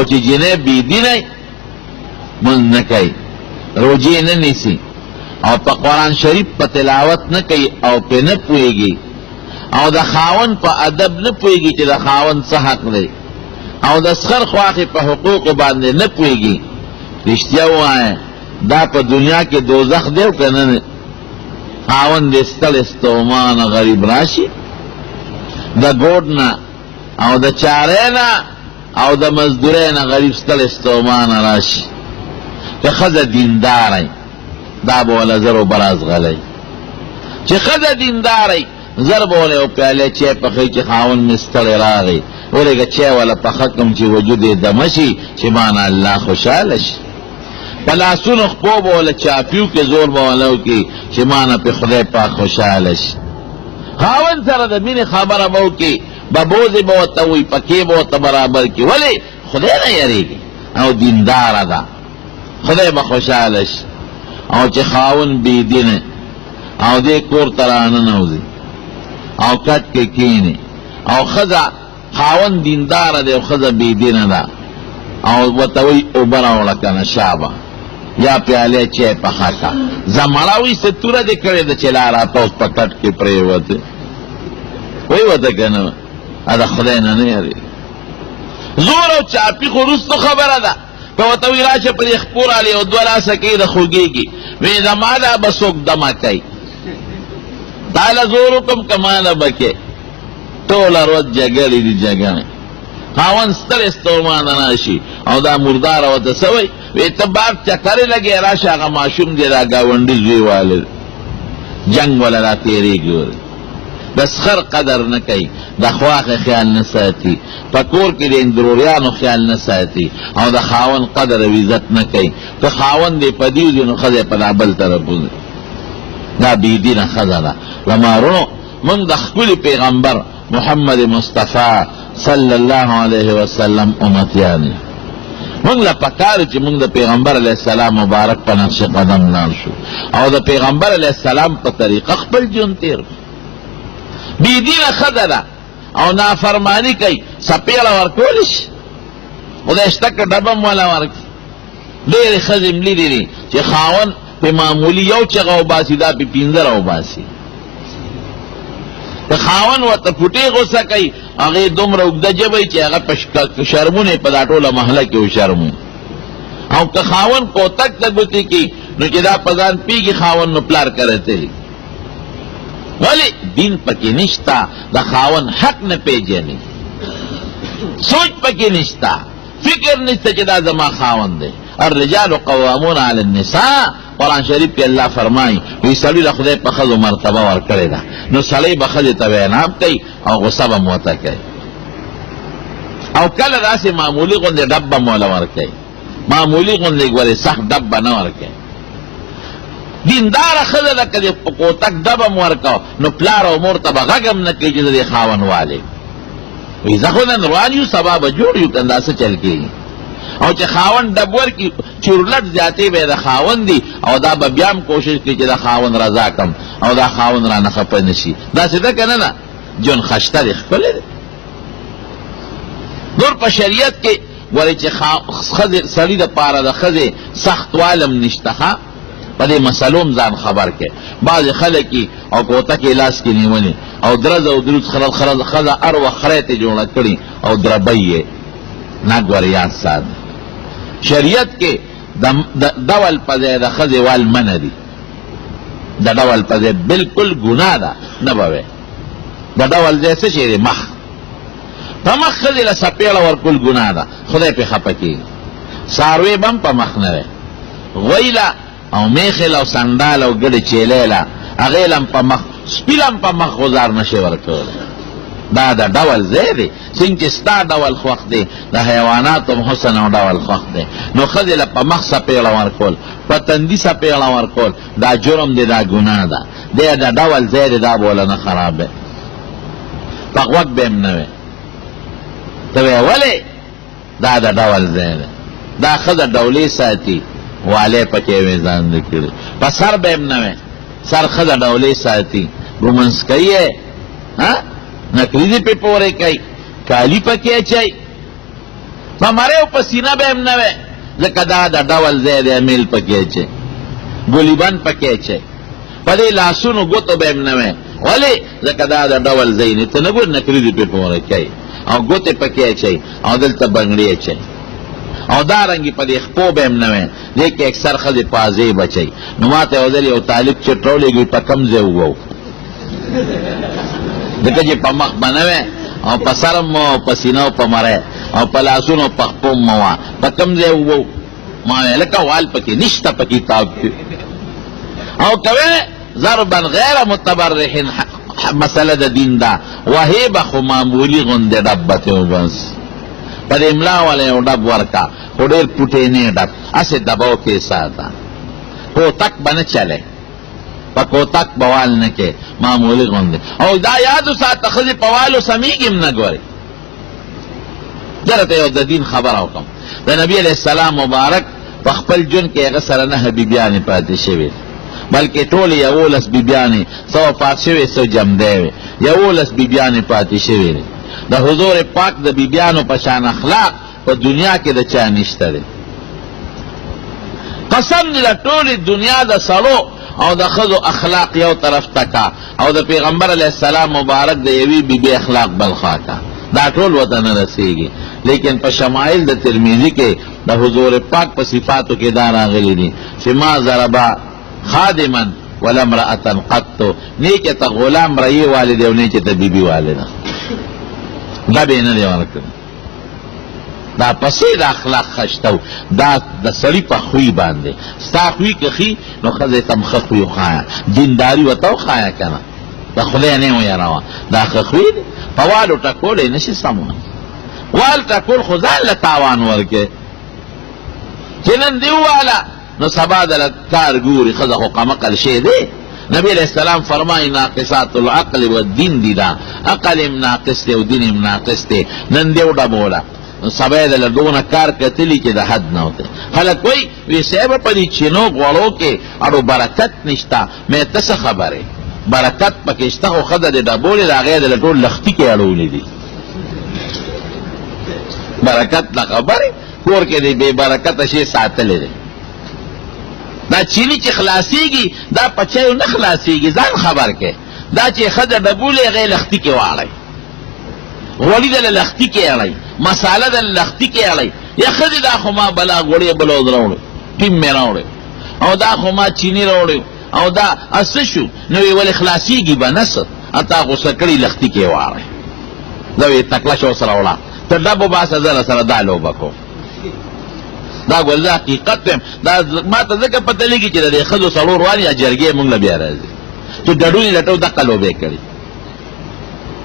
او چې جنې بيدینه من نه کوي روجې نه نیسي او په قرآن شریف په تلاوت نه کوي او په نه پوهېږي او د خاوند په ادب نه پوهېږي چې د خاوند څه حق دی او د سخر خواخې په حقوقو باندې نه پوهېږي رښتیا ووایه دا په دنیا کې دوزخ دی او که نه خاوند دې ستړی ستومانه غریب راشي د ګوډ نه او د چارې نه او د مزدورۍ نه غریب ستړی ستومانه راشي که ښځه دینداره دا به وله زر و براز غلی چې ښځه دینداره زر به وله یو پیاله چای پخوي چې خاوند مې ستړی راغی ورېږه چای وله پخه کړم چې وجود یې دمه شي چې مانه الله خوشحاله شي په لاسونو خپو به وله چاپیو کې زور به وله وکړي چې مانه پې خدای پاک خوشحاله شي خاوند سره د مینې خبره به وکړي ببوزې به ورته وایي پکې به ورته برابر کړي ولې خدای نه یېرېږي او دینداره ده خدای به خوشحاله شي او چې خاوند بېدینه او دې کور ته راننوځي او کټ کې کښېني او ښځه خاوند دینداره دی او ښځه بېدینه ده او ورته وایي اوبه راوړه که نه شابه یا پیالې چای پخه که زمړه وایي څه توره دې کړې ده چې لاره ته اوس په کټ کې پرېوته وایي ورته که نه د خدای نه نه یېرېږي زور او چاپي خو وروستو خبره ده که ورته وایي راشه په دې خپو رالې او دوه لاسه کوي د خوږېږي وایي زما ده به څوک دمه کوي تا له زور وکړم که ما نه به کې ټوله ورځ جګړې دي جګړې خاوند ستړی ستومانه راشي او دا مرداره ورته څه وایي وایي ته بار چکرې لګې راشه هغه ماشوم دی دا ګاونډي زوی والد جنګ وله را تېرېږي ورې د سخر قدر نه کوي د خواښې خیال نه ساتي په کور کې د اندروریانو خیال نه ساتي او د خاوند قدر او عزت نه کوي که خاوند دې په دې وځي نو ښځه په دا بل طرف وځي دا بېدینه ښځه ده لمارونو موږ د ښکلي پیغمبر محمد مصطفی صلی الله علیه وسلم امتیان یو موږ له پکار چې موږ د پیغمبر علیه السلام مبارک په نقش قدم لاړ شو او د پیغمبر علیه السلام په طریقه خپل ژوند تېر بېدینه ښځه ده او نافرماني کوي څپېړه ورکولی شي خدای شته که ډبه م وله ورکړي ډېرې ښځې م لیدې دي چې خاوند پې معمولي یو چغه وباسي دا پې پنځه راوباسي که خاوند ورته پوټې غوسه کوي هغې دومره اوږده ژبه وي چې هغه په شرمونه په دا ټوله محله کې وشرموي او که خاوند کوتک ته ګوتې کړي نو چې دا په ځان پېږي خاوند نو پلار کرتلی ولی دین پکې نشتا د خاوند حق نه پیژني سوچ پکې نشتا فکر نشتا چې دا زما خاوند دی الرجال قوامون علی النساء قرآن شریف کې الله فرمایي وی سړي له خدای په ښځو مرتبه ورکړې ده نو سړی به ښځې ته ویناب کوي او غصه به م ورته کوي او کله داسې معمولي غوندې ډب به م وله ورکوي معمولي غوندې ګورې سخت ډب به نه ورکوي دینداره ښځه ده که دې په کوتک ډبه م ورکوه نو پلار او مور ته به غږ هم نه کوي چې د دې خاوند والی وایي زه خو نن روان یو سبا به جوړ یو که دا څه چل کېږي او چې خاوند ډب ورکړي چورلټ زیاتې به د خاوند دي او دا به بیا هم کوشش کوي چې د خاوند رضا کم او دا خاوند رانه خفه نه شي داسې ده که نه نه ژوند ښایسته دی ښکلی دی نور په شریعت کې ګورې چې سړي دپاره د ښځې سختوالم نشته ښه په دې مسلو هم ځان خبر کې بعضې خلک او کوتکې لاس کې نیولې او درز او دروز ښځه هر وخت خری ته جوړه کړي او دربی یې نه ګورې یاد سات شریعت کې د ډول په ځای د ښځې وال منع دي د ډول په ځای بلکل ګناه ده نه به وی د ډول ځای څه شی دی مخ په مخ ښځې له څپېړه ورکول ګناه ده خدای پې خفه کېږي څاروی به هم په مخ نه وی غویله او میخل او سندال او ګډې چیلې له هغې له هم په مخ سپي له هم په مخ غزار نشي ورکولی دا د ډول ځای دی څنګه چې ستا ډول خوښ دی د حیواناتو هم حسن او ډول خوښ دی نو ښځې له په مخ څپېړه ورکول په تندي څپېړه ورکول دا جرم دی دا ګناه ده دی د ډول ځای دی دا به وله نه خراب دی په غوږ به هم نه وی ته وی ولې دا د ډول ځای دی دا ښځه ډولې ساتي والی پکې وی ځان دی کړي په سر به هم نه وی سر ښځه ډولې ساتي رومنس کوي یې نکریزې پې پورې کوي کالي پکې اچوي مرے او پسینہ بے ہم نوے لکہ دا دا ڈول زید امیل پکے چھے گولی بند پکے چھے پدی لاسونو گوتو بے ہم نوے ولی لکہ دا دا ڈول زینی تو نگو نکری دی پی پورے کئی او گوتے پکے چھے او دلتا بنگڑی چھے او دارنگی پدی خپو بے ہم نوے لیکن اکثر خد پازے بچے نماتے او دلی او طالب چٹرولے گی پا کمزے ہوگو دکا جی پا مخ بنوے او پا سرم مو پا سینو پا مرے او پا لاسون او پا خپوم موا پا کمزے ہوگو ماوے لکا وال پکی نشتا پکی تاب کی او کوئے ضربا غیر متبرحن مسئلہ دا دین دا وحی بخو معمولی غندے ڈبتے ہو بس پر املا والے او ڈب ورکا او دیر پوٹینے ڈب اسے دباو کے ساتھا کو تک بن چلے پکو تک بوال نکے معمولی غندے او دا یادو ساتھ تخذی پوالو سمیگیم نگوری جرتے او دا دین خبر ہوکم دا نبی علیہ السلام مبارک پخپل جن کے اغسر نہ بیبیانی پاتی شوی بلکہ ٹولی یولس بیبیانی سو پاک شوی سو جم دیوی یولس بیبیانی پاتی شوی دا حضور پاک دا بیبیانو پشان اخلاق پا دنیا کے دا چانشتا دے قسم دا ٹولی دنیا دا سلو او دا خضو اخلاق یو طرف تکا او دا پیغمبر علیہ السلام مبارک دا یوی بی بی اخلاق بلخاکا دا ٹول وطن رسیگی لیکن پا شمائل دا ترمیزی کے دا حضور پاک پا صفاتو کے دار آگلی دی شما ضربا خادمن ولمرأتن قطو نیچے تا غلام رئی والدے و نیچے تا بی بی والدہ دا بینا دے ورکن دا پسی دا اخلاق خشتو دا سڑی پا خوی باندے ستا خوی کخی نو خزے تم خخوی خوایا دینداری و تو خوایا کنا دا خلے نیو یا روا دا خخوی دے پوالو ٹکولے نشی سمونا وال ٹکول خزان لتاوان ورکے چنن دیو والا نو سبا دلت کار گوری خزخو قمقل شے دے نبی علیہ السلام فرمائی ناقصات العقل و دین دی دا عقل ام ناقص تے و دین ام ناقص تے نن دیو دا بولا سبا دلت دون کار کتلی کے دا حد نہ ہوتے خلق کوئی وی سیبا پدی چینو گوڑو کے اڑو برکت نشتا میں تس خبرے برکت پکشتا خو خدا دے دا بولی دا غیر دلت دون لختی کے اڑولی دی برکت نہ خبرے کور کے دی بے برکت شے ساتلے دے دا چینی چی خلاصی گی دا پچھے نہ خلاصی گی زان خبر کے دا چی خدا ڈبولے غیر لختی کے واڑائی غوڑی دل لختی کے اڑائی مسالہ دل لختی کے اڑائی یا خدا دا خما بلا گوڑی بلوز روڑے ٹیم میں روڑے او دا خما چینی روڑے او دا اسشو نوی ولی خلاصی گی با نصر اتا غسکڑی لختی کے واڑائی دوی تکلشو سروڑا تر ڈبو باس ازر سر دالو بکو دا گول دا حقیقت تیم دا ما تا ذکر پتہ لگی چی دا دے خدو سرور وانی اجرگی منگ لبیا رازی تو ڈڑونی لٹو دا قلو بے کری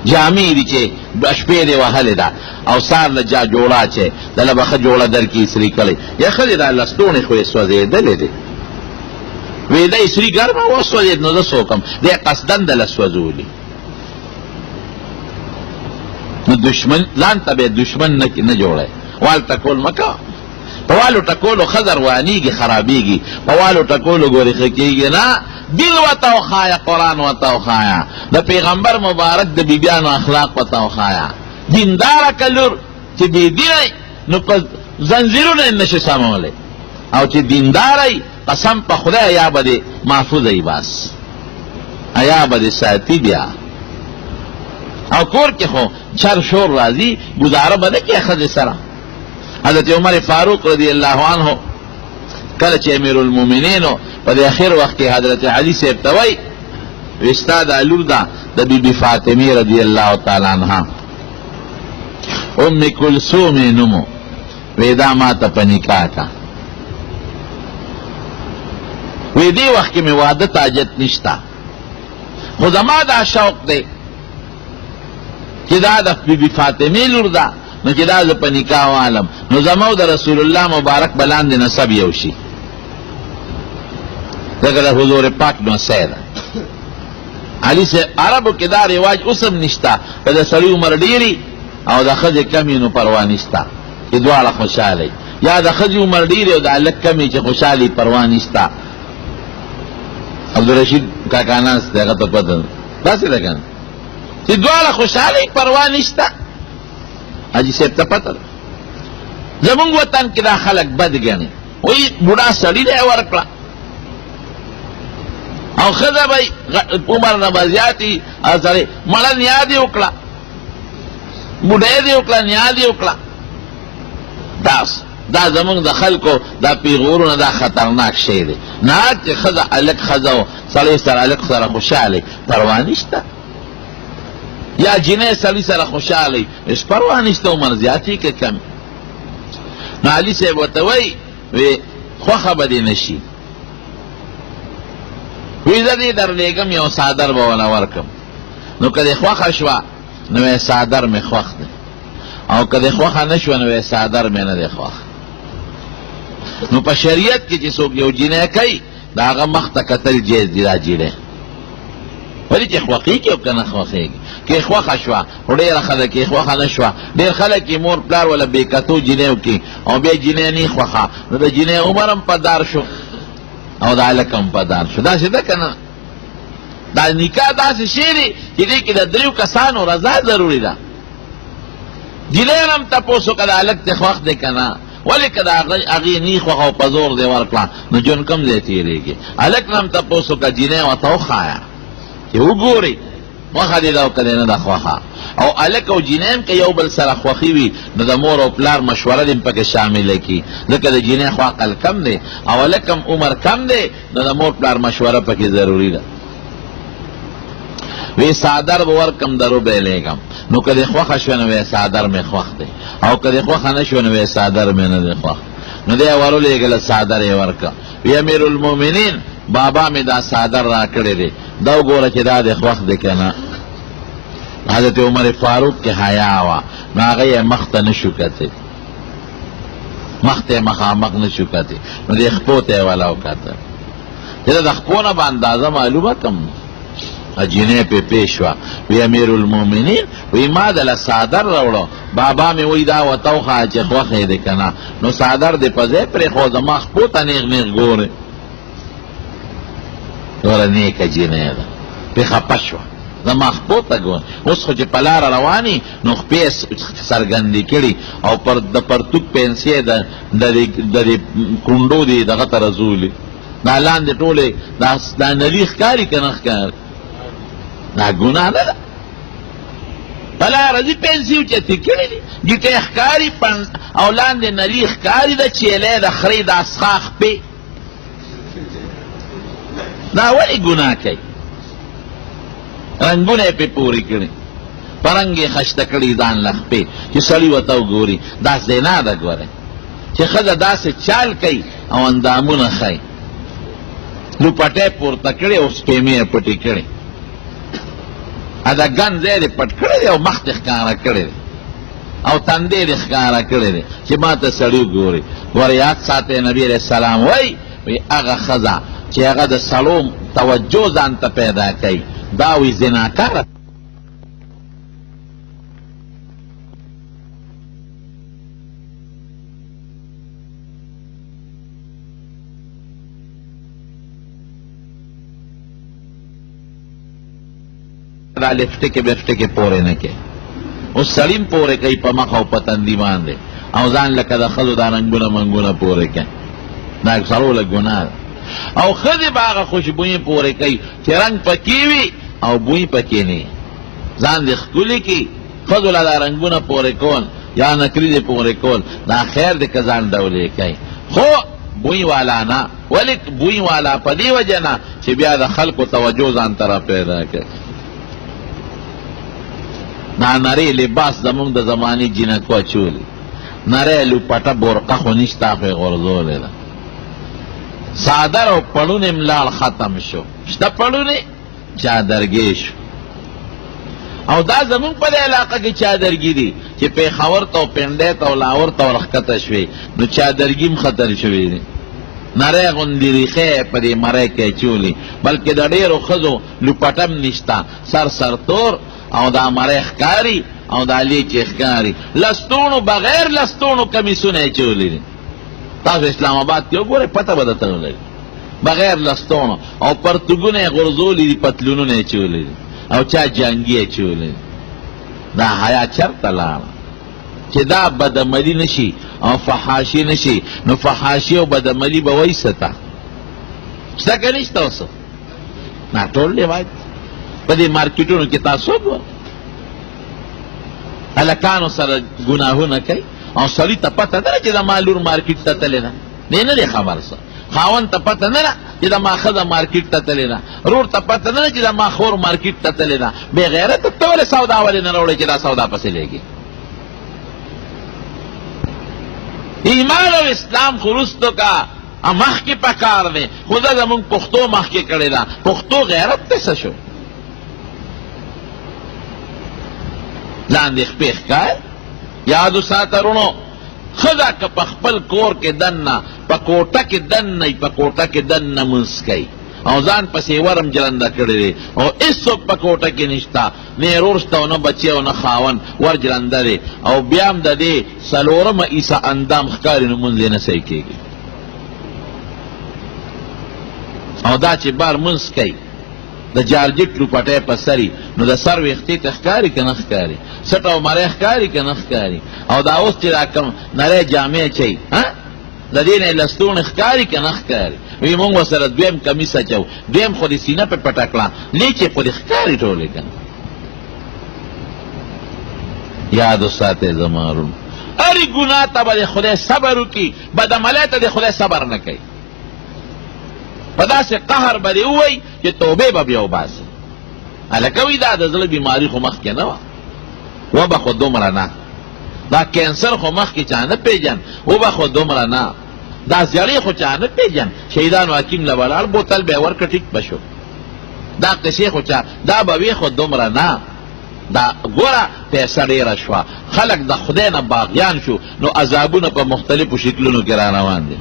جامی دی چے اشپے دے وحل دا او سار لجا جوڑا چے دا لبخ جوڑا در کی اسری کلی یا خد دا لستون خوی سوزے دلے دے وی دا اسری گرم و سوزے نو دا سوکم دے قصدن دا لسوزولی نو دشمن لان تبے دشمن نہ جوڑے وال تکول مکا پوالو ٹکولو خضر وانیگی خرابیگی پوالو ٹکولو گوری خکیگی نا دل وطاو خایا قرآن وطاو خایا دا پیغمبر مبارک دا بیبیانو اخلاق وطاو خایا دیندارا کلور چی بیدیائی نو زنزیرون انشی سامولے او چی دیندارائی قسم پا خدا ایا بدے محفوظ ای باس ایا بدے ساتی بیا او کور کے خو چر شور رازی گزارا بدے کیا خد سرا حضرت عمر فاروق رضی اللہ عنہ کلچ امیر المومنین پا آخر وقت کے حضرت علی سے ابتوائی استاد علور دا بی بی فاطمی رضی اللہ تعالیٰ عنہ ام کلثوم نمو ویدا ماتا پا نکاح کا ویدی وقت کے میں وعدت آجت نشتا خود اما دا شوق دے کہ دا بی بی فاطمی لور دا نو چې دا په نکاح عالم نو زمو د رسول الله مبارک بلان دي نسب یوشي دغه حضور پاک نو سید علی سے عربو کې دا رواج اوسم نشتا د سړی عمر ډیری او د خځې کمی نو پروا نشتا چې دواړه خوشاله یا د خځې عمر ډیری او د الک کمی چې خوشالي پروا نشتا عبدالرشید کاکاناس دغه ته پته داسې لګان چې دواړه خوشاله پروا نشتا حاجی صاحب ته پته زمونږ وطن کې دا خلک بد ګڼي، وایي بوډا سړي دی ورکړه، او ښځه به عمر نه به زیاتي او سړی مړه نیا دې وکړه، بوډۍ دې وکړه، نیا دې وکړه. دا زمونږ د خلکو دا پیغورونه دا خطرناک شی دی. نه چې ښځه هلک ښځه و سړی سره هلک سره خوشحاله پروا نشته، یا جنۍ سړي سره خوشحاله هېڅ پروا نشته، عمر زیاتي که کم. نو علي صاحب ورته وایي خوښه به دې نه شي، وی زه دې درلېږم یو څادر به وله ورکم. نو که دې خوښه شوه نو وی څادر مې خوښ دی، او که دې خوښه نه شوه نو وی څادر مې نه دی خوښ. نو په شریعت کې چې څوک یو جینۍ کوي د هغه مخ ته کتل جایز دي. دا جینۍ ولې چې خوښېږي او که نه خوښېږي، کې خوښه شوه خو ډېره ښه ده، کې خوښه نه شوه. ډېر خلک یې مور پلار وله بې کتو جینیو کې او بیا جینۍ نه خوښه، نو د جینۍ عمر هم په دار شو او د هلک هم په دار شو. داسې ده که نه؟ دا نکاح داسې شی دی چې دې کې د دریو کسانو رضا ضروري ده. جینۍ هم تپوس وکړه د هلک دې خوښ دی که نه، ولې که د هغې نه خوښه او په زور دې ورکړه نو ژوند کوم ځای تېرېږي. هلک نه هم تپوس وکړه، جینۍ ورته وښایه چې وګورئ خوښه دې ده او که دې نه ده خوښه. او هلک او جینۍ هم که یو بل سره خوښي وي نو د مور او پلار مشوره دې پکې شامله کړي، ځکه د جینۍ خو عقل کم دی او هلک هم عمر کم دی، نو د مور پلار مشوره پکې ضروري ده. وی څادر به ورکم د روبی لېږم، نو که دې خوښه شوه نو وی څادر مې خوښ دی، او که دې خوښه نه شوه نو وی څادر مې نه دی خوښ. نو دی یې ورولېږله څادر یې ورکړه. وی امیرالمؤمنین بابا مې دا څادر را کړی دی، دا وګوره چې دا دې خوښ دی که نه. حضرت عمر فاروق کې حیا وه، نو هغه یې مخ ته نه شو کتې، مخ ته یې مخامخ نه شو کتې، نو دې خپو ته یې وله وکتل چې د خپو نه به اندازه معلومه کم. جینۍ پې پیش وه، وی امیرالمؤمنین وی ما دله څادر راوړه، بابا مې وی دا ورته وښایه چې خوښ یې دی که نه، نو څادر دې په ځای پرېښود، زما خپو ته نیغ نیغ ګورې. دومره نیکه جینۍ ده، پې خفه شوه، زما خپو ته ګورې. اوس خو چې په لاره رواني نو خپې څرګندې کړي او د پرتوک پنسې د دې کونډو دې دغه ته رزولې، دا لاندې ټولې دا نلي ښکاري که نه ښکاري؟ دا ګناه نه ده. په لاره ځي پنسې اوچتې کړي دي، ګیټې ښکاري او لاندې نلي ښکاري ده، چیلی د خرې دا څښا خپې، دا ولې ګناه کوي؟ رنګونه یې پې پورې کړي، په رنګ یې خشته کړي ځان له خپې چې سړي ورته وګوري. دا زنا ده ګوره چې ښځه داسې چال کوي او اندامونه ښایي، لوپټۍ پورته کړې او سپېمې یې پټې کړې، دا ګن ځای دې پټ کړی دی او مخ دې ښکاره کړی دی او تندې دې ښکاره کړی دی چې ما ته سړي وګوري. ګوره یاد ساتئ نبي علیه السلام وایي هغه ښځه چې هغه د سړو توجه ځان ته پیدا کوي دا وی زناکاره. دا لپټکې بپټکې پورې نه کوي، اوس سړي م پورې کوي په مخ او په تندي باندې، او ځان لکه د ښځو دا رنګونه منګونه پورې کوي، دا سړو له ګناه ده. او ښځې به هغه خوشبویي پورې کوي چې رنګ پکې وي او بوی پکې نه وي، ځان دې ښکلي کړي. ښځو له دا رنګونه پورې کول یا نکري دې پورې کول دا خیر دې که ځان ډولې کوي، خو بوی والا نه. ولې بوی والا په دې وجه نه چې بیا د خلکو توجه ځان طرف پیدا کوي. دا نری لباس زمونږ د زمانې جینکو اچولي، نری لوپټه برقه خو نشته، خو یې غورځولې ده. څادر او پړونې م لاړ ختم شو، شته پړونې چادرګې شو. او دا زمونږ په دې علاقه کې چادرګي دي چې پېښور ته او پنډۍ ته او لاهور ته ورښکته شوې نو چادرګي م خطر شوې دي. نری غوندې ریښې په دې مرۍ کې اچولي، بلکې د ډېرو ښځو لوپټه م نشته، سر تور او دا مرۍ ښکاري او دا لیچې ښکاري، لستوڼو بغیر لستوڼو کمیسونه یې اچولي دي. تاسو اسلام آباد کې وګورئ پته به درته ولګي، بغیر لستوڼو او پرتوګونه یې غورځولي دي، پتلونونه یې اچولي دي او چا جنګي اچولي دي. دا حیا چېرته لاړه چې دا بدعملي نه شي او فحاشي نشي نو فحاشي او بدعملي به وایي ستا شته که نشته اوس نا ټول روایت په دې مارکیټونو کې تاسو هلکانو سره ګناهونه کوي او سړي ته پته نه ده چې د ما لور مارکیټ ته تلې ده دی نه دی خبر څه خاوند ته پته نه ده چې د ما ښځه مارکیټ ته تلې ده رور ته پته نه ده چې د ما خور مارکیټ ته تلې ده بې غیرته ته ولې سودا ولې نه راوړې چې دا سودا پسې لېږي ایمان او اسلام خو وروستو کا مخکې پکار دی خو دا زمونږ پښتو مخکې کړې ده پښتو غیرت ته څه شو لاندې خپې ښکار یاد وساته رونو ښځه که په خپل کور کې دننه په کوټه کې دننه په کوټه کې دننه مونځ کوي او ځان پسې ورم جلنده کړی دی او هېڅوک په کوټه کې نشته نه یې رور شته او نه بچی او نه خاوند ور جلنده دی او بیا هم د دې څلورمه عیسه اندام ښکاري نو مونځ یې نه صحیح کېږي او دا چې بار مونځ کوي د جارجټ لوپټی په سري نو د سر ویښتې ته ښکاري که نه ښکاري سټ او مری ښکاري که نه ښکاري او دا اوس چې دا کوم نری جامې چوي د دې نه یې لستوڼې ښکاري که نه ښکاري وی مونږ ورسره دویم کمیس اچو دویم خو دې سینه پې پټه کړه لیکې خو دې ښکاري ټولې که نه یاد وساتئ زما ورونو هرې ګناه ته به د خدای صبر وکړي بدعملی ته د خدای صبر نه کوي په داسې قهر به دې ووایي چې توبې به بیا وباسي هلکه وایي دا د زړه بیماري خو مخکې نه وه وبه خو دومره نه دا کینسر خو مخکې چا نه پېژن وبه خو دومره نه دا زړې خو چا نه پېژن شهیدانو حکیم له ولاړ بوتل به یې ورکړه ټیک به شو دا قصې خو چا دا به وی خو دومره نه دا ګوره پیسه ډېره شوه خلک د خدای نه باغیان شو نو عذابونه په مختلفو شکلونو کې را روان دي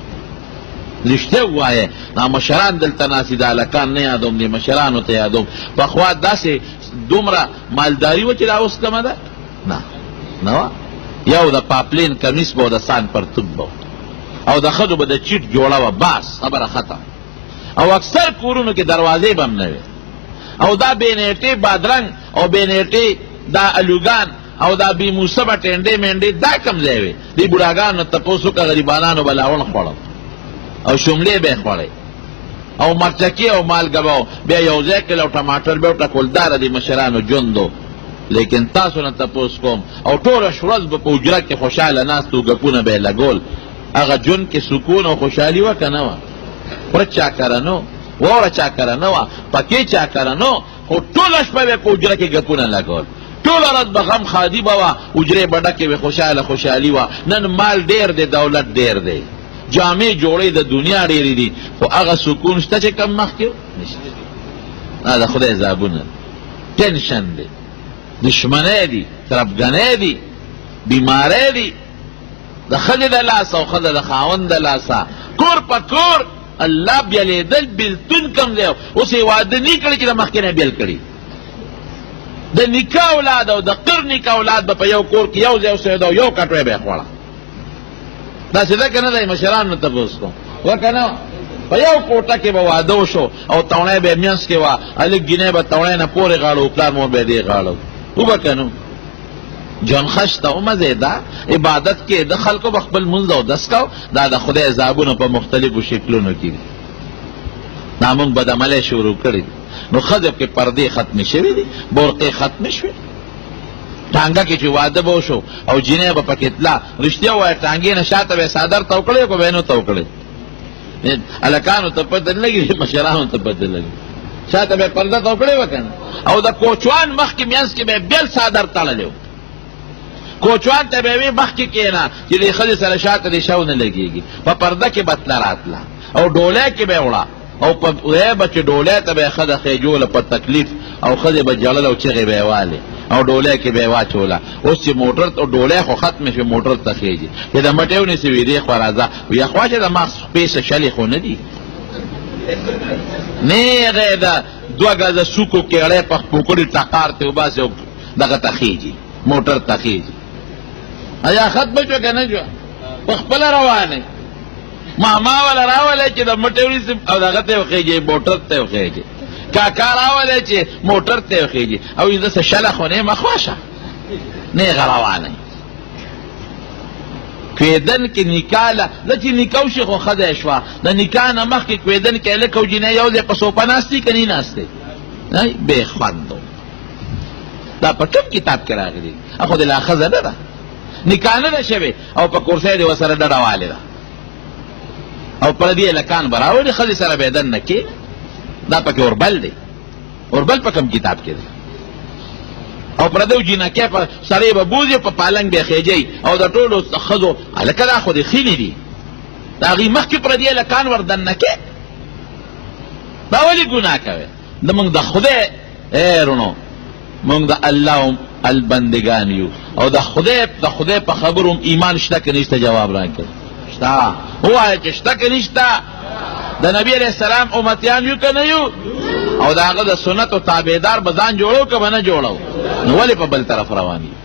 رښتیا ووایه دا مشران دلته ناستي د هلکان نه یادوم دې مشرانو ته یادوم پخوا داسې دومره مالداري وه چې دا اوس کمه ده نه وه یو د پاپلین کمیس به د سان پرتوب به او د ښځو به د چیټ جوړه وه باس خبره ختم او اکثر کورونو کې دروازې به هم نه وې او دا بې نیټې بادرنګ او بې نیټې دا الوګان او دا بې موسه به ټینډې مینډې دا کم ځای وې دې بوډاګانو تپوس وکړه غریبانانو به لاوڼ خوړل او شملې به یې خوړی او مرچکې او مالګه به بیا یو ځای کړل او ټماټر به وټکول دا د دې مشرانو ژوند و لیکن تاسو نه تپوس کوم او ټوله ورځ به په حجره کې خوشحاله ناست و ګپونه به یې لګول هغه ژوند کې سکون او خوشحالي وه که نه وه پرچ چاکره نه واوره چاکره نه وه پکې چاکره نه خو ټوله شپه به په حجره کې ګپونه لګول ټوله ورځ به غم خادي به وه حجرې به ډکې وې خوشحالي وه نن مال ډېر دی دولت ډېر دی جامې جوړې د دنیا ډېرې دي خو هغه سکون شته چې کم مخکې نشته دا د خدای عذابونه ټینشن دی دشمنۍ دي طرفګنۍ دي بیمارۍ دي د ښځې د لاسه او ښځه د خاوند د لاسه کور په کور الله بیلېدل بېلتون کم دی اوس یې واده نه کړي چې د مخکې نه بیل کړي د نکاح اولاد او د قر نکاح اولاد به په یو کور کې یو ځای اوسېده او یو کټوۍ به یې خوړه داسې ده که نه دی مشرانو تپوس کوم وه که نه په یو کوټه کې به واده وشو او توڼی به یې منځ کې وه هلک ګینۍ به توڼی نه پورې غاړو پلار مور به یې دې غاړو وبه که نه ژوند ښه شته و مزې ده عبادت کې د خلکو به خپل مونځ او دس کو دا د خدای عذابونه په مختلفو شکلونو کې دي دا مونږ بدعملی شروع کړي دي نو ښځو کې پردې ختمې شوې دي برقې ختمې شوې ټانګه کې چې واده به وشو او جینۍ به پکې تله رښتیا ووایه ټانګې نه شاته به یې څادر تو کړی که بهنو تو کړی هلکانو ته پته نه لګي مشرانو ته پته لګي شاته به یې پرده تو کړې وه که نه او د کوچوان مخکې منځ کې به یې بېل څادر تړلی و کوچوان ته به یې وې مخکې کښېنه چې دې ښځې سره شاته دې شو نه لګېږي په پرده کې به تله راتله او ډولۍ کې به یې وړه او په وی به چې ډولۍ ته به یې ښځه خېجوله په تکلیف او ښځې به جړل او چغې به یې والې او ډولۍ کې به یې واچوله اوس چې موټر ډولۍ خو ختمې شوې موټر ته خېږي چې د مټې ونیسي وي دې خوا راځه وي خوا چې د ما سپېڅه شلې خو نه دي نیغې د دوه ګزه سوکو کېړی په پوکړي ټقار ته وباسي او دغه ته خېږي موټر ته خېږي ایا ختمه شوه که نه شوه په خپله روانې ماما والا راولې چې د مټې ونیسي او دغه ته یې وخېږي موټر ته یې وخېږي کاکا راولې چې موټر ته یې وخېږي او یې داسې شله خو نه یم خواشه نیغه روانې کویدن کې نکاح له زه چې نکاح وشي خو ښځه یې شوه د نکاح نه مخکې کویدن کې هلک او جینۍ یو ځای په صوفه ناست دي که نه ناست دی بې خوندو دا په کوم کتاب کې راغلي خو د لا ښځه نه ده نکاح نه ده شوې او په کورسۍ دې ورسره ډډه والې ده او پردي هلکان به راوړي ښځې سره به یې دننه کښېنه دا پکې اوربل دی اوربل په کوم کتاب کې دی او پردو جینکې په سړی به بوځي په پالنګ به خېجئ او د ټولو ښځو هلکه دا خو دې خیلي دي د هغې مخکې پردي هلکان ور دننه کې دا ولې ګناه کوې د موږ د خدای رونو موږ د الله البندگان یو او د خدای په خبرو هم ایمان شته که نشته جواب راکړه شته ووایه چې شته که نشته د نبی علیه السلام امتیان یو که نه یو او د هغه د سنتو تابعدار به ځان جوړو که به نه جوړو نو ولې په بل طرف روان یو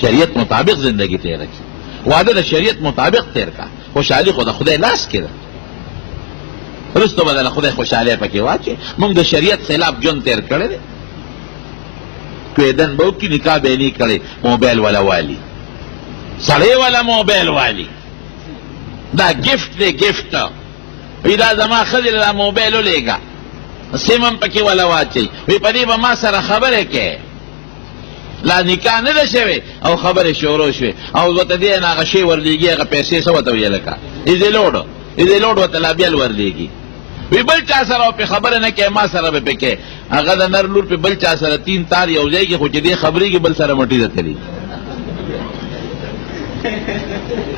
شریعت مطابق زندگی تیره کړي واده د شریعت مطابق تیر کا خوشحالي خو د خدای لاس کې ده رستو به د خدای خوشحالي پکې واچي موږ د شریعت خلاف ژوند تیر کړی دی کویدن به وکړي نکاح به یې نه کړی موبایل والا والي سړی والا موبایل والي دا گفت دی گفت وی دا زما ښځې له دا موبایل ولیږه سیم هم پکې والا واچوي وی په دې به ما سره خبرې کوې لا نکاح نه ده شوې او خبرې شروع شوې او ورته دې نه هغه شی ورلیږي هغه پیسې څه ورته ویې لکه ایزیلوډ ورته لا بیل ورلیږي وی بل چا سره او پې خبره نه کوې ما سره به پې کوې هغه د نر لور پې بل چا سره 3 تار یو ځای کې خو چې دې خبرېږي بل سره مټي ده تلي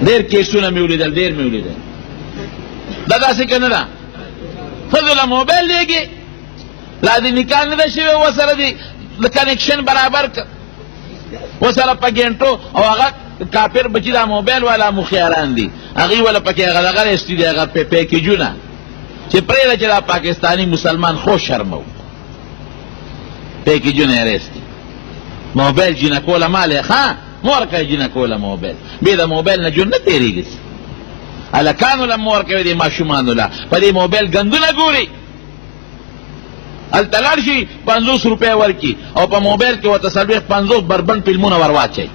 ډېر کیسونه مې ولیدل ډېر مې ولیدل دا داسې که نه ده ښځو له موبایل لیږي لا د نکاح نه ده شوې ورسره د کنیکشن برابر که ورسره په ګینټو او هغه کافر بچي دا موبایل والا مخیاران دي هغوی والا پکې هغه دغه رسټي دي هغه پیکیجونه چې پرېږده چې دا پاکستاني مسلمان خو شرمو پیکیجونه یې رسټي موبایل جینکوله مال یې ښه مور کوي جینکوله موبایل بې د موبایل نه ژوند نه تېرېږي هلکانو له مور کوي دې ماشومانو له په دې موبایل ګندونه ګوري هلته لاړ شي 50 روپۍ ورکړي او په موبایل کې ورته 50 بربند فلمونه ور واچوي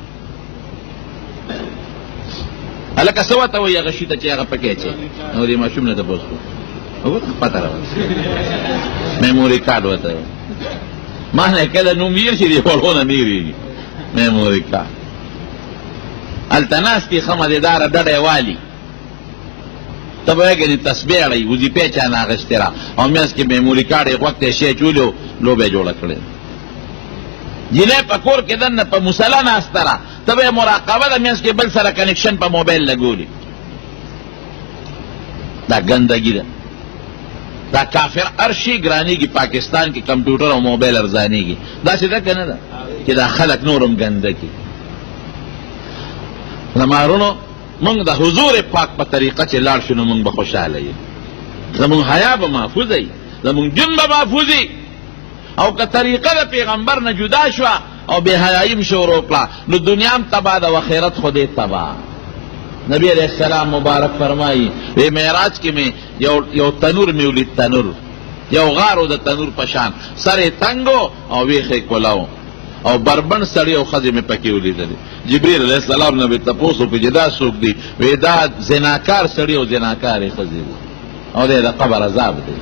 هلکه څه ورته وایي هغه شي ته چې هغه پکې اچوي نو دې ماشوم نه تپوس وکړو پته راوړي میموري کارډ ورته ما نه کله نوم هېر شي دې وړونه نه هېرېږي میموري کارډ هلته ناستې ښه مزېداره ډډه یې والي ته به وایې ګنې تسبیح اړوي وظیفې چا نه اخېستې را او منځ کې میموري کارډ یې غوږ ته یې شی اچولي و لوبه یې جوړه کړې جینۍ په کور کې دننه په مسله ناسته را ته به یې مراقبه ده منځ کې بل سره کنیکشن په موبایل لګولي دا ګندګي ده دا کافر هر شي ګرانېږي پاکستان کې کمپیوټر او موبایل ارزانېږي داسې ده که نه ده چې دا خلک نور هم ګنده کړي زمارونو موږ د حضور پاک په طریقه چې لاړ شو نو موږ به خوشحاله یو زموږ حیا به محفوظه وي زموږ جون به محفوظ وي او که طریقه د پیغمبر نه جدا شوه او بې حیایي م شروع کړه نو دنیا هم تباه ده و آخرت خو دې تباه نبی علیہ السلام مبارک فرمایي وی معراج کې مې یو تنور مې ولید تنور یو غارو د تنور په شان سر یې تنګ او ویښ یې کولاو او بربند سړي او ښځې مې پکې ولیدلې جبریل علیه السلام نه مې تپوس وکړو چې دا څوک دی وی دا زناکار سړي او زناکارې ښځې دي او دی د قبر عذاب دی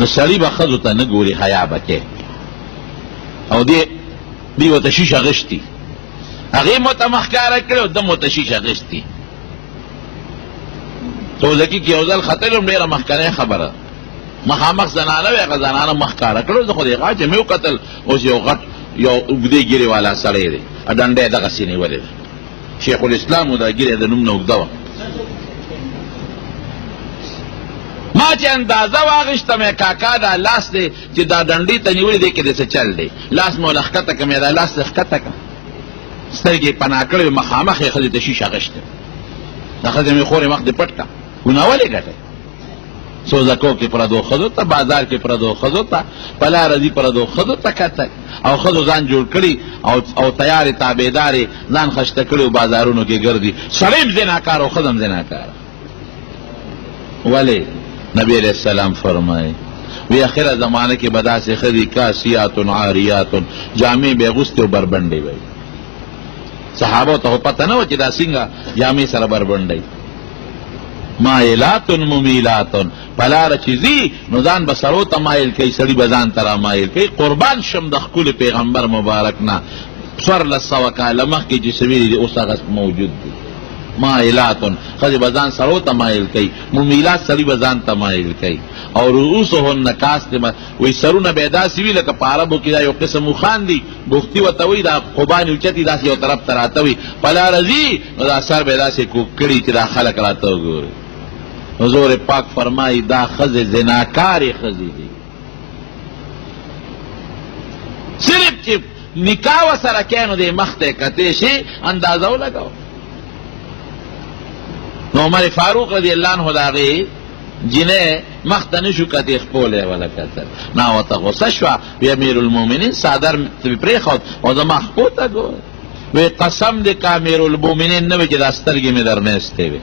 نو سړي به ښځو ته نه ګوري حیا به کې او دی ورته شیشه غشتي هغې مو ته مخکاره کړې او ده مو ته شیشه غشتي توزکي کې یو ځل ختلې وم ډېره مخکنۍ خبره مخامخ زنانه وی هغه زنانه مخکاره کړو زه خو دې غاړه چې مې وکتل اوس یو غټ یو اوږدې ګیرې والا سړی دی ډنډه یې دغسې نیولې ده شیخ الاسلام و دا ګیرې د نوم نه اوږده وه ما چې اندازه واخېسته مې کاکا دا لاس دی چې دا ډنډې ته نیولې دی کې د څه چل دی لاس مې له ښکته کړه مې دا لاس دې ښکته کړه سترګې یې پناه کړې مخامخ یې ښځې ته شیشه غشته د ښځې مې خورې مخ دې پټ کړه ګناه ولې ګټئ سوزکو کې پردو ښځو ته بازار کې پردو ښځو ته په لاره ځي پردو ښځو ته کتل او ښځو ځان جوړ کړي او تیارې تابعدارې ځان خشته کړي او بازارونو کې ګرځي سړی هم زناکار او ښځه هم زناکاره ولې نبی علیہ السلام فرمایي وی اخره زمانه کې به داسې ښځې کاسیات عاریات جامې به یې اغوستې او بربنډې به صحابو ته پته نه و چې دا څنګه جامې سره بربنډي. مائلات ممیلات، پلاره چې ځي نو ځان به سرو ته مایل کوي، سړي به ځان ته را مایل کوي. قربان شم د ښکلي پیغمبر مبارک نه، 1400 کاله مخکې چې سوي دي اوس هغه موجود دي. مائلات ښځې به ځان سرو ته مایل کوي، ممیلات سړي به ځان ته مایل کوي. او رؤوسهن کاسد، وی سرونه به یې داسې وي لکه په عربو کې دا یو قسم اوښان دي، بوختي ورته وایي، دا خوبانې اوچتې داسې یو طرف ته راته وي. پلاره ځي نو دا سر به یې داسې کوږ کړي چې دا خلک راته وګوري. حضور پاک فرمایي دا ښځې زناکارې ښځې دي. صرف چې نکاح ورسره کوې نو دې مخ ته یې کتې شي، اندازه ولګوه. نو عمر فاروق رضی الله عنه د هغې جنې مخ ته نه شو کتې، خپل یې وله کتل. نه ورته غصه شوه، وی امیر المؤمنین څادر مې پرېښود او زما خپو ته ګوره. وی قسم دې که امیر المؤمنین نه وي چې دا سترګې مې درنیستې وې.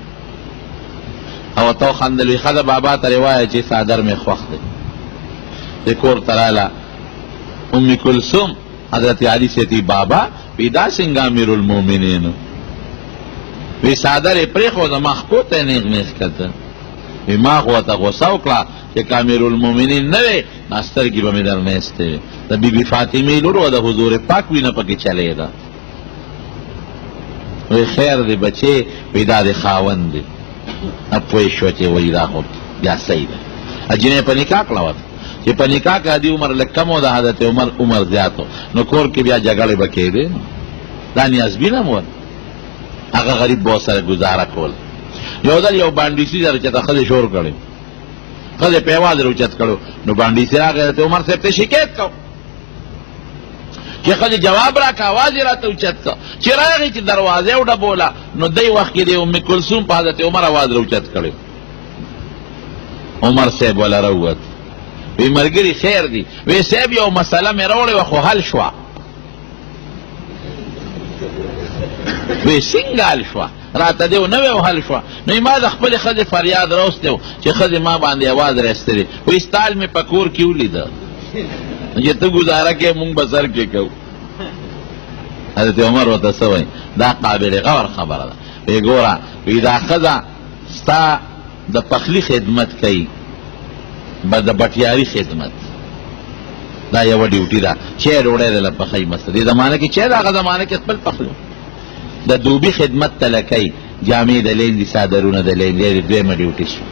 او ورته وخندل، وی ښځه بابا ته روایه چې څادر مې خوښ دی. د کور ته راله ام کلثوم، حضرت علي سیتی بابا وی دا څنګه امیر المؤمنینو؟ وی څادر یې پرېښود زما خپو ته یې نیغ نیغ کتل. وی ما خو ورته غوسه وکړه چې که امیر المؤمنین نه وی دا سترګې به مې درنیستې وې. د بی بي فاطمې لور وه، د حضور پاک وینه پکې چلېده. وی خیر دی بچې، وی دا د خاوند دی. پوه شوه چې وایي دا خو بیا صحیح ده. جنې په نکاح کړه ورته چې په نکاح کې عادي عمر لږ کم و، د حضرت عمر زیات و، نو کور کې بیا جګړې به کېدې. دا نیازبینه مو هغه غریب به ورسره ګزاره کول. یو ځل یو بانډیسي سره چې ته ښځې شور کړی، ښځې په یوازې راوچت کړو، نو بانډیسي راغی حضرت عمر صاحب ته شکایت کو چې ښځې جواب راکړه، آواز یې راته اوچت کړه. چې راغی چې دروازه یې وډبوله، نو دی وخت کې د ام کلثوم په حضرت عمر آواز راوچت کړی. عمر صاحب وله راووت، وی ملګري خیر دی؟ وی صاحب یو مسله مې راوړې وه خو حل شوه. وی څنګه حل شوه؟ راته دی نه وی حل شوه. نو ما د خپلې ښځې فریاد راوستی و چې ښځې ما باندې آواز رایستلی. وی ستال مې په کور کې ولیده چې ته ګزاره کې مونږ به سر کې کوو. حضرت عمر ورته څه وایي؟ دا قابل غور خبره ده. وی ګوره، وی دا ښځه ستا د پخلي خدمت کوي، د بټیاري خدمت، دا یوه ډیوټي ده. چای ډوډۍ دله پخوي مثلا، دې زمانه کې چای د هغه زمانه کې خپل پخلو. د دوبي خدمت تله کوي، جامې د لیندي، څادرونه د لیندي، دویمه ډیوټي شو.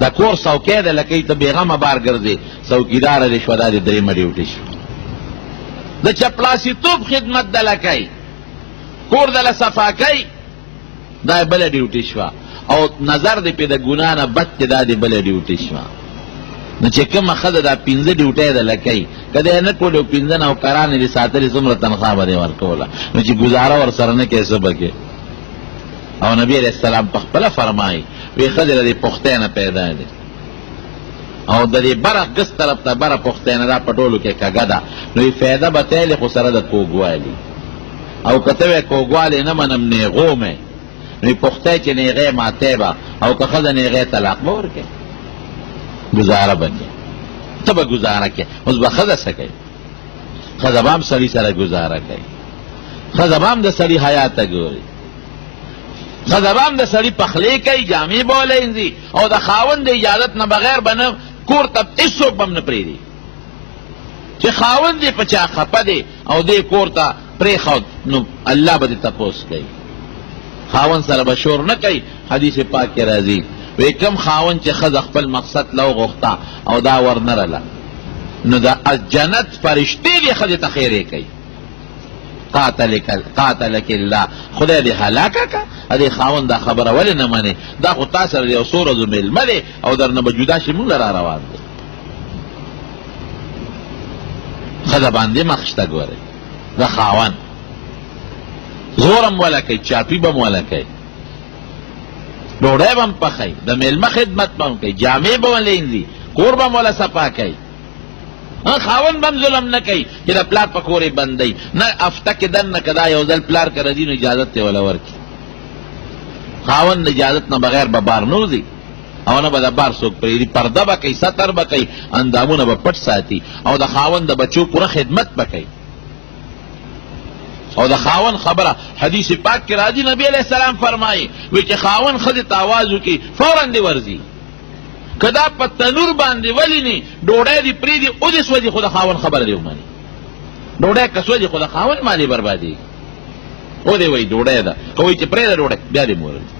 د کور څوکۍ دله کوي، ته بېغمه بار ګرځې، څوکیداره دې شوه، دا د درېیمه ډیوټي شو. د چپلاسیتوب خدمت دله کوي، کور دله صفا کوي، دا یې بله ډیوټي شوه. او نظر دې پې د ګناه نه بد چې دا دې بله ډیوټي شوه. نو چې کومه ښځه دا 5 ډیوټۍ دله کوي، که دی نه کولې او 15 نوکرانې دې ساتلې، څومره تنخواه به دې ورکوله؟ نو چې ګزاره ورسره نه کوې څه به کوې؟ او نبي علیه السلام په خپله فرمایي، وی ښځې له دې پختۍ نه پیدا دی، او د دې بره ګس طرف ته بره پختۍ نه، دا په ټولو کې کږه ده. نو یې فایده به تیلې خو سره د کوږوالي. او که ته وی کوږوالی نه منم نیغو مې، نو یې پختۍ چې نیغې ماتې به، او که ښځه نیغې طلاق به ورکوې، گزاره به کوې، ته به گزاره کوې. اوس به ښځه څه کوي؟ ښځه به هم سړي سره گزاره کوي، ښځه به هم د سړي حیا ته ګوري، ښځه به هم د سړي پخلی کوي، جامې به ولینځي، او د خاوند د اجازت نه بغیر به نه کور ته هېڅوک به هم نه پرېږدي. چې خاوند دې په چا خفه دی او دې کور ته پرېښود، نو الله به دې تپوس کوي. خاوند سره به شور نه کوي. حدیث پاک کې راځي، وی کم خاوند چې ښځه خپل مقصد له وغوښته او دا ورنرله، نو د جنت فرشتې دې ښځې ته خیرې کوي. قاتلک الله، خدای دې هلاکه که. دې خاوند دا خبره ولې نه منې؟ دا خو تا سره د یو څو ورځو مېلمه دی او در نه به جدا شي، مونږ له را روان دی. ښځه باندې مخ شته ګورئ، د خاوند زور هم وله کوي، چاپي به هم وله کوي، ډوډۍ به هم پخوي، د مېلمه خدمت به هم کوي، جامې به ولینځي، کور به هم وله صفا کوي. خاوند به هم ظلم نه کوي چې د پلار په کور یې بندوي، نه هفته کې دننه که دا یو ځل پلار که راځي نو اجازت یې وله ورکړي. خاوند اجازت نه بغیر به بار نه وځي، او نه به د بار څوک پرېږدي. پرده به کوي، ستر به کوي، اندامونه به پټ ساتي، او د خاوند د بچو پوره خدمت به کوي. او د خاون خبره حدیث پاک کې راځي، نبی علیہ السلام فرمایي وی چې خاون ښځې ته آواز وکړي فوراً دې ورځي، که دا په تنور باندې ولیني ډوډۍ دې پرېږدي او دې سوځي، خو د خاون خبره دې ومني. ډوډۍ که سوځي خو د خاون مالې بربادېږي. او دې وایي ډوډۍ ده، که وایي چې پرېږده ډوډۍ بیا دې مورځي.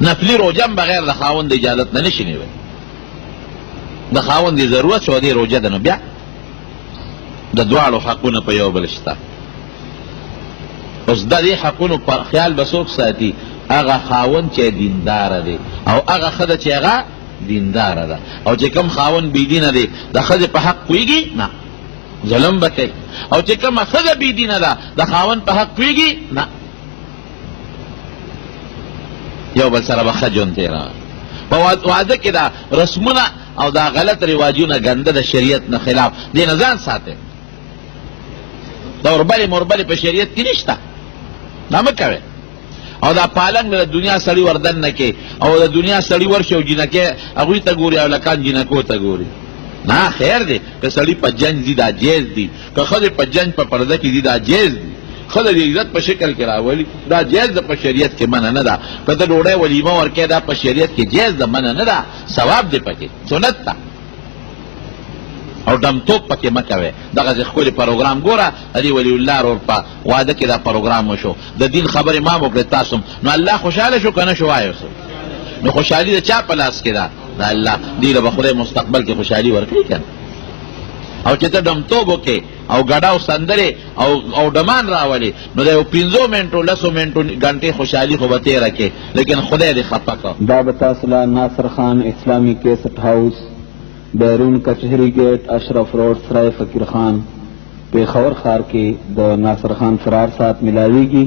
نفلي روژه هم بغیر د خاوند د اجازت نه نشي نیولی. د خاوند د ضرورت شو دې روژه ده، نو بیا د دواړو حقونه په یو بل شته. اوس د دې حقونو پر خیال به څوک ساتي؟ هغه خاوند چې دینداره دی او هغه ښځه چې هغه دینداره ده. او چې کوم خاوند بېدینه دی د ښځې په حق پوهېږي نه، ظلم به کوي. او چې کومه ښځه بېدینه ده د خاوند په حق پوهېږي نه، یو بل سره به ښه ژوند تېروي. په واده کې دا رسمونه او دا غلط رواجونه ګنده د شریعت نه خلاف، دې نه ځان ساتئ. دا وربلې مربلې په شریعت کې نشته، دا مه کوئ. او دا پالنګ د دنیا سړي وردن نه کې، او د دنیا سړي ورشي او جینکې هغوی ته ګوري او لکان جینکو ته ګوري. نه خیر دی، که سړي په جنج دي دا جیز دي، که ښځې په جنج په پرده کې دي دا جیز دي. ښځه د عزت په شکل کې راولي دا جیز ده، په شریعت کې منع نه ده. که ته ډوډۍ ولیمه ورکوې دا په شریعت کې جیز ده، منع نه ده، ثواب دی پکې، سنت ده. او ډمتوب پکې مه کوئ. دغسې ښکلې پروګرام ګوره، د دې ولی الله رور په واده کې دا پروګرام وشو، د دین خبرې ما وکړې تاسو، نو الله خوشحاله شو که نه شو؟ وایو نو خوشحالي د چا په لاس کې ده؟ د الله. دې له به خدای مستقبل کې خوشحالي ورکړي که نه. او چې ته ډمتوب وکې او ګډه او سندرې او ډمان راولې، نو د یو 5 منټو 10 منټو ګنټې خوشحالي خو به تېره کې، لیکن خدای دې خفه کړه. دا به تاسو له ناصر خان اسلامي کیسټ هاوس، بیرون کچهری گیٹ، اشرف روڈ، سرائے فقیر خان، پېښور ښار کې د ناصر خان فرار سات ملاویږي.